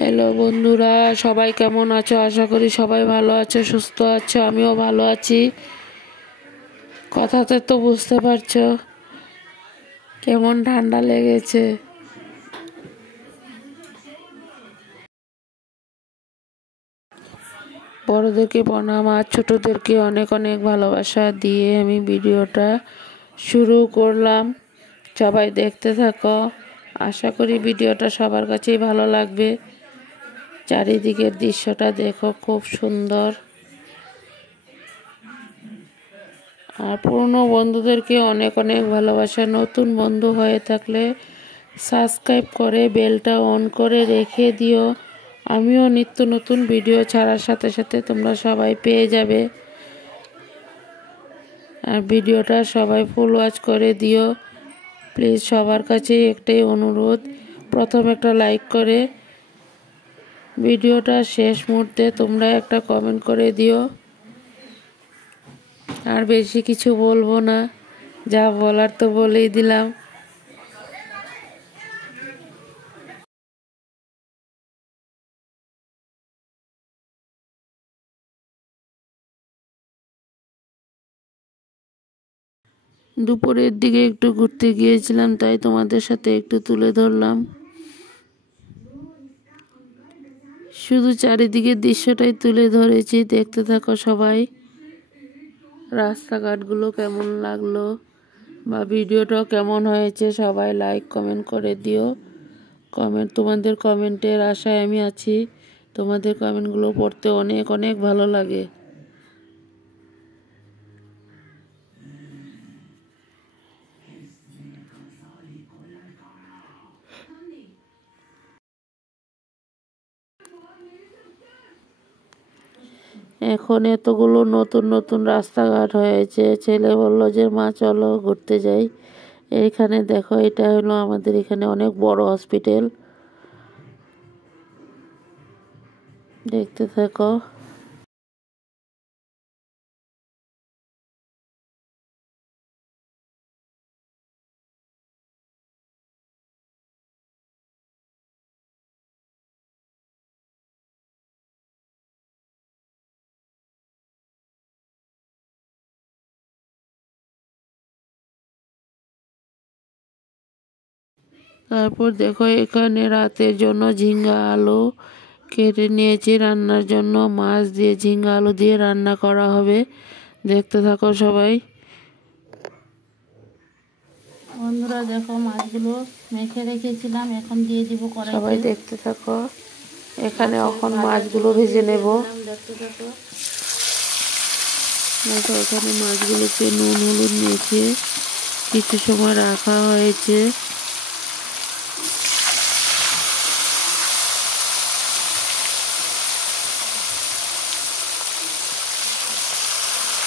Hello বন্ধুরা, সবাই কেমন আছো? আশা করি সবাই ভালো আছো, সুস্থ আছো। আমিও ভালো আছি। কথাতে তো বুঝতে পারছো কেমন ঠান্ডা লেগেছে। বড়দেরকে প্রণাম আর ছোটদেরকে অনেক অনেক ভালোবাসা দিয়ে আমি ভিডিওটা শুরু করলাম। সবাই দেখতে থাকো। আশা করি ভিডিওটা সবার কাছেই ভালো লাগবে। চারিদিকের দৃশ্যটা দেখো, খুব সুন্দর। আর পুরনো বন্ধুদেরকে অনেক অনেক ভালোবাসা। নতুন বন্ধু হয়ে থাকলে সাবস্ক্রাইব করে বেলটা অন করে রেখে দিও। আমিও নিত্য নতুন ভিডিও ছাড়ার সাথে সাথে তোমরা সবাই পেয়ে যাবে। আর ভিডিওটা সবাই ফুল ওয়াচ করে দিও প্লিজ। সবার কাছে একটাই অনুরোধ, প্রথম একটা লাইক করে ভিডিওটা শেষ মুহূর্তে তোমরা একটা কমেন্ট করে দিও। আর বেশি কিছু বলবো না, যা বলার তো বলেই দিলাম। দুপুরের দিকে একটু ঘুরতে গিয়েছিলাম, তাই তোমাদের সাথে একটু তুলে ধরলাম। শুধু চারিদিকের দৃশ্যটাই তুলে ধরেছি, দেখতে থাকো সবাই। রাস্তাঘাটগুলো কেমন লাগলো বা ভিডিওটাও কেমন হয়েছে সবাই লাইক কমেন্ট করে দিও। তোমাদের কমেন্টের আশায় আমি আছি। তোমাদের কমেন্টগুলো পড়তে অনেক অনেক ভালো লাগে। এখন এতগুলো নতুন নতুন রাস্তাঘাট হয়েছে। ছেলে বলল যে মা চলো ঘুরতে যাই। এইখানে দেখো, এটা হলো আমাদের এখানে অনেক বড় হসপিটাল। দেখতে থাকো। তারপর দেখো, এখানে রাতের জন্য ঝিঙ্গা আলু কেটে নিয়েছি রান্নার জন্য। মাছ দিয়ে ঝিঙ্গা আলু দিয়ে রান্না করা হবে। দেখতে থাকো সবাই। বন্ধুরা দেখো, মাছগুলো মেখে রেখেছিলাম, এখন দিয়ে দিব কড়াইতে। সবাই দেখতে থাকো। এখানে এখন মাছগুলো ভেজে নেব। দেখতে থাকো। দেখো, এখানে মাছগুলোকে নুন হলুদ মেখে কিছু সময় রাখা হয়েছে।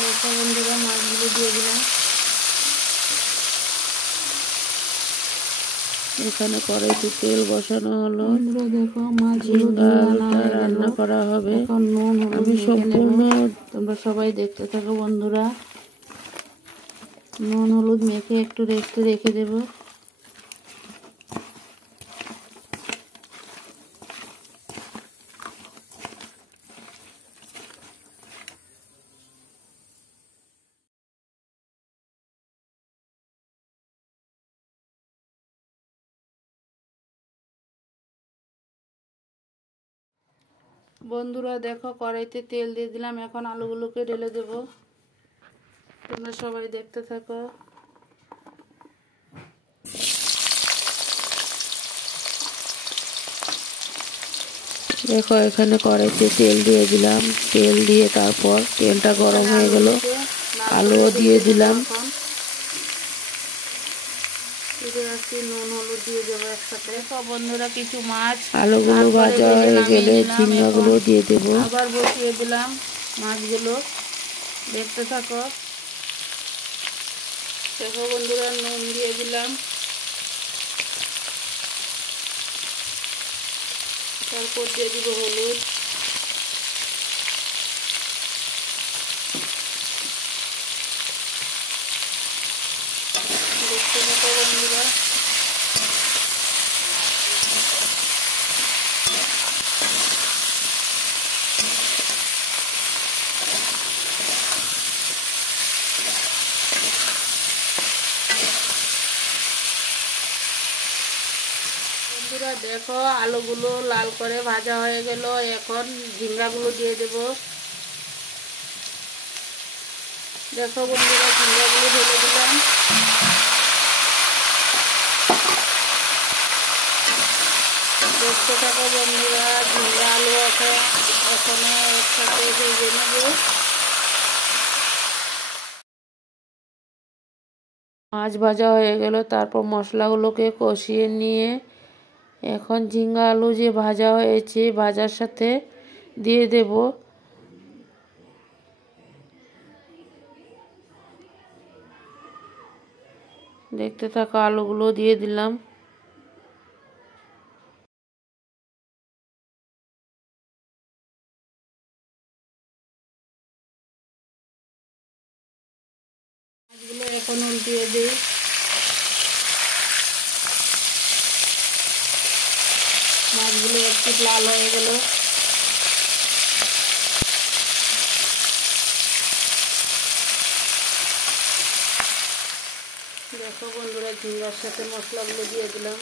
দেখো বন্ধুরা, মাছগুলো দিয়ে দিলাম। এখানে কড়াইতে তেল বসানো হলো। বন্ধুরা দেখো, মাছগুলো ঝিঙ্গা দিয়ে আলুটা রান্না করা হবে। এখন নুন হলুদ আমি সম্পূর্ণ তোমরা সবাই দেখতে থাকো বন্ধুরা। নুন হলুদ মেখে একটু রেস্টে রেখে দেব। বন্ধুরা দেখো, কড়াইতে তেল দিয়ে দিলাম, এখন আলুগুলোকে ঢেলে দেব। তোমরা সবাই দেখতে থাকো। দেখো, এখানে কড়াইতে তেল দিয়ে দিলাম। তেল দিয়ে তারপর তেলটা গরম হয়ে গেল, আলুও দিয়ে দিলাম। নুন হলুদ দিয়ে দেবো একসাথে। দেখো বন্ধুরা, কিছু মাছ আলুগুলো ভাজা হয়ে গেলে ঝিঙ্গাগুলো দিয়ে দেব। আবার বসিয়ে দিলাম মাছগুলো। দেখতে থাকো। দেখো বন্ধুরা, নুন দিয়ে দিলাম, তারপর দিয়ে দিব হলুদ। দেখতে থাকো বন্ধুরা। দেখো আলুগুলো লাল করে ভাজা হয়ে গেল, এখন ঝিঙ্গাগুলো দিয়ে দেব। দেখো বন্ধুরা, ঝিঙ্গাগুলো ঢেলে দিলাম। দেখতে থাকো বন্ধুরা, ঝিঙ্গা আলু এখানে একসাথে ভেজে নেব। মাছ ভাজা হয়ে গেল, তারপর মশলাগুলোকে কষিয়ে নিয়ে এখন ঝিঙ্গা আলু যে ভাজা হয়েছে ভাজার সাথে দিয়ে দেব। দেখতে থাকা আলুগুলো দিয়ে দিলাম। মাছগুলো এখন উল্টিয়ে দিই। মাছগুলো একটু লাল হয়ে গেল। দেখো বন্ধুরা, ঝিঙ্গার সাথে মশলাগুলো দিয়ে দিলাম।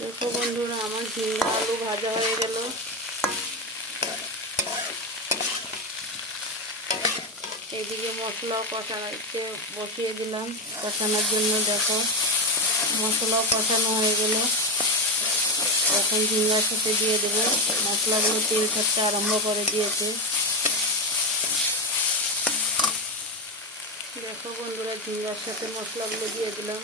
দেখো বন্ধুরা, আমার ঝিঙ্গা আলু ভাজা হয়ে গেল। এদিকে মশলাও কষাতে বসিয়ে দিলাম কষানোর জন্য। দেখো মশলাও কষানো হয়ে গেল, এখন ঝিঙ্গার সাথে দিয়ে দেবো। মশলাগুলো তেল ছাড়তে আরম্ভ করে দিয়েছে। দেখো বন্ধুরা, ঝিঙ্গার সাথে মশলাগুলো দিয়ে দিলাম।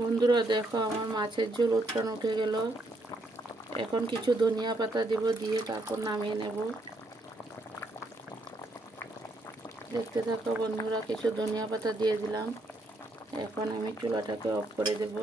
বন্ধুরা দেখো, আমার মাছের ঝোল উত্তান উঠে গেল। এখন কিছু ধনিয়া পাতা দিব, দিয়ে তারপর নামিয়ে নেব। দেখতে থাকো বন্ধুরা, কিছু ধনিয়া পাতা দিয়ে দিলাম। এখন আমি চুলাটাকে অফ করে দেব।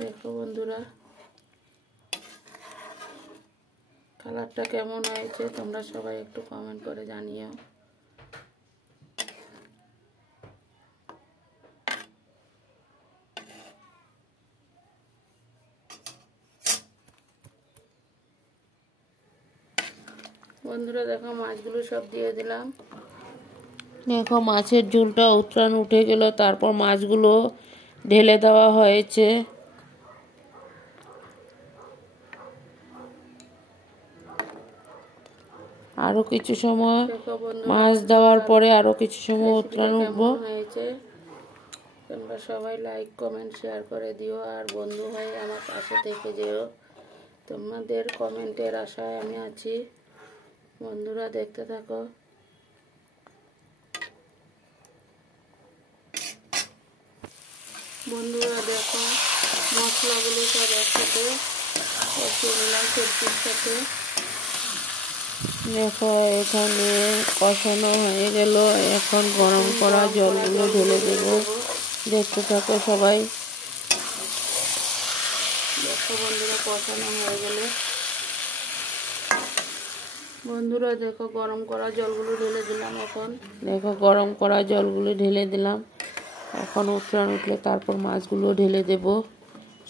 দেখো বন্ধুরা, কালারটা কেমন হয়েছে তোমরা সবাই একটু কমেন্ট করে জানিও। বন্ধুরা দেখো, মাছগুলো সব দিয়ে দিলাম। দেখো মাছের ঝোলটা উতরান উঠে গেল, তারপর মাছগুলো ঢেলে দেওয়া হয়েছে। আরো কিছু সময় মাছ দেওয়ার পরে আরো কিছু সময় উতরান উঠবো। তোমরা সবাই লাইক কমেন্ট শেয়ার করে দিও, আর বন্ধু হয়ে আমার পাশে থেকে যেও। তোমাদের কমেন্টের আশায় আমি আছি। বন্ধুরা দেখতে থাকো। বন্ধুরা দেখো, মশলাগুলো সব একসাথে কষিয়ে নিলাম সবজির সাথে। দেখো এখানে কষানো হয়ে গেল, এখন গরম করা জলগুলো ঢেলে দেব। দেখতে থাকো সবাই। দেখো বন্ধুরা, কষানো হয়ে গেলে বন্ধুরা দেখো গরম করা জলগুলো ঢেলে দিলাম। এখন দেখো গরম করা জলগুলো ঢেলে দিলাম। এখন উতরান উঠলে তারপর মাছগুলো ঢেলে দেব।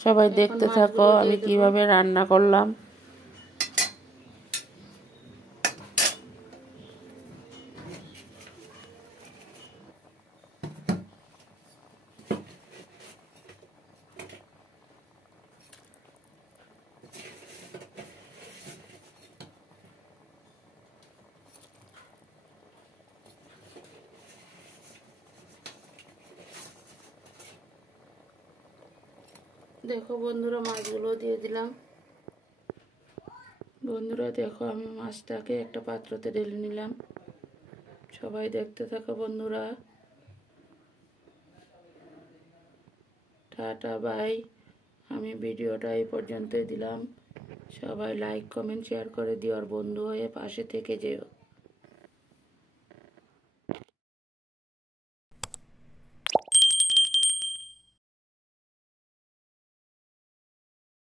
সবাই দেখতে থাকো আমি কিভাবে রান্না করলাম। দেখো বন্ধুরা, মাছগুলো দিয়ে দিলাম। বন্ধুরা দেখো, আমি মাছটাকে একটা পাত্রতে ঢেলে নিলাম। সবাই দেখতে থাকো বন্ধুরা। Tata bye. আমি ভিডিওটা এই পর্যন্তই দিলাম। সবাই লাইক কমেন্ট শেয়ার করে দিও আর বন্ধু হয়ে পাশে থেকে যেও।